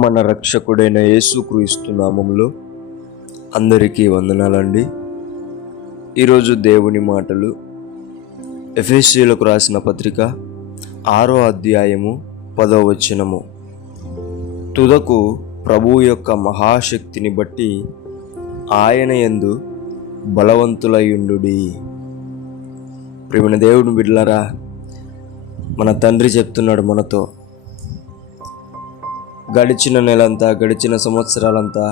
మన రక్షకుడైన యేసుక్రీస్తు నామములో అందరికీ వందనాలండి. ఈరోజు దేవుని మాటలు ఎఫెసీయులకు రాసిన పత్రిక 6వ అధ్యాయము 10వ వచనము. తుదకు ప్రభువు యొక్క మహాశక్తిని బట్టి ఆయన యందు బలవంతులయుండుడి. ప్రియమైన దేవుని బిడ్డలారా, మన తండ్రి చెప్తున్నాడు మనతో. గడిచిన నెలంతా, గడిచిన సంవత్సరాలంతా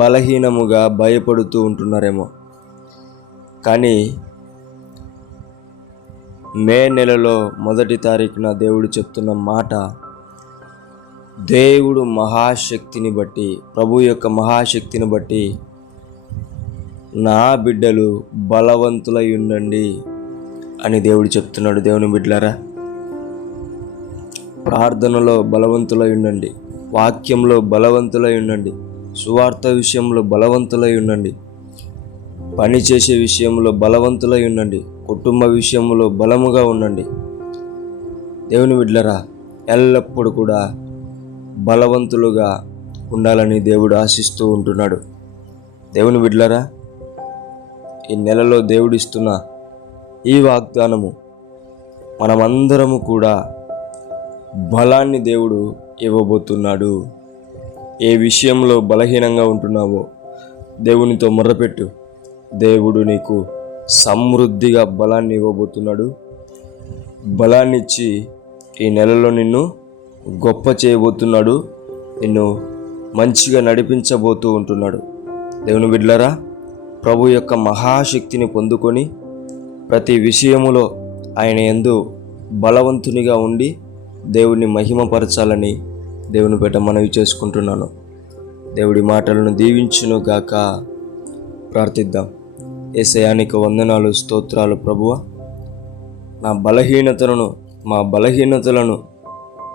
బలహీనముగా భయపడుతూ ఉంటున్నారేమో, కానీ మే నెలలో 1వ తారీఖున దేవుడు చెప్తున్న మాట, దేవుడు మహాశక్తిని బట్టి, ప్రభు యొక్క మహాశక్తిని బట్టి నా బిడ్డలు బలవంతులై ఉండండి అని దేవుడు చెప్తున్నాడు. దేవుని బిడ్డలారా, ప్రార్థనలో బలవంతులై ఉండండి, వాక్యంలో బలవంతులై ఉండండి, సువార్త విషయంలో బలవంతులై ఉండండి, పని చేసే విషయంలో బలవంతులై ఉండండి, కుటుంబ విషయంలో బలముగా ఉండండి. దేవుని బిడ్డలారా, ఎల్లప్పుడూ కూడా బలవంతులుగా ఉండాలని దేవుడు ఆశిస్తూ ఉంటున్నాడు. దేవుని బిడ్డలారా, ఈ నెలలో దేవుడిస్తున్న ఈ వాగ్దానము, మనమందరము కూడా బలాన్ని దేవుడు ఇవ్వబోతున్నాడు. ఏ విషయంలో బలహీనంగా ఉంటున్నావో దేవునితో మొర్రపెట్టు. దేవుడు నీకు సమృద్ధిగా బలాన్ని ఇవ్వబోతున్నాడు. బలాన్ని ఇచ్చి ఈ నెలలో నిన్ను గొప్ప చేయబోతున్నాడు. నిన్ను మంచిగా నడిపించబోతూ ఉంటున్నాడు. దేవుని బిడ్డలారా, ప్రభు యొక్క మహాశక్తిని పొందుకొని ప్రతి విషయములో ఆయన యందు బలవంతునిగా ఉండి దేవుడిని మహిమపరచాలని దేవుని పేట మనవి చేసుకుంటున్నాను. దేవుడి మాటలను దీవించును గాక. ప్రార్థిద్దాం. యేసయ్యానికి వందనాలు, స్తోత్రాలు. ప్రభువా, నా మా బలహీనతలను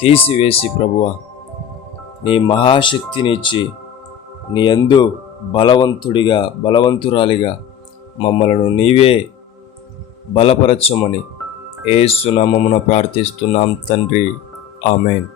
తీసివేసి ప్రభువా, నీ మహాశక్తిని ఇచ్చి నీ యందు బలవంతురాలిగా మమ్మలను నీవే బలపరచమని యేసు నామమున ప్రార్థిస్తున్నాం తండ్రి. ఆమేన్.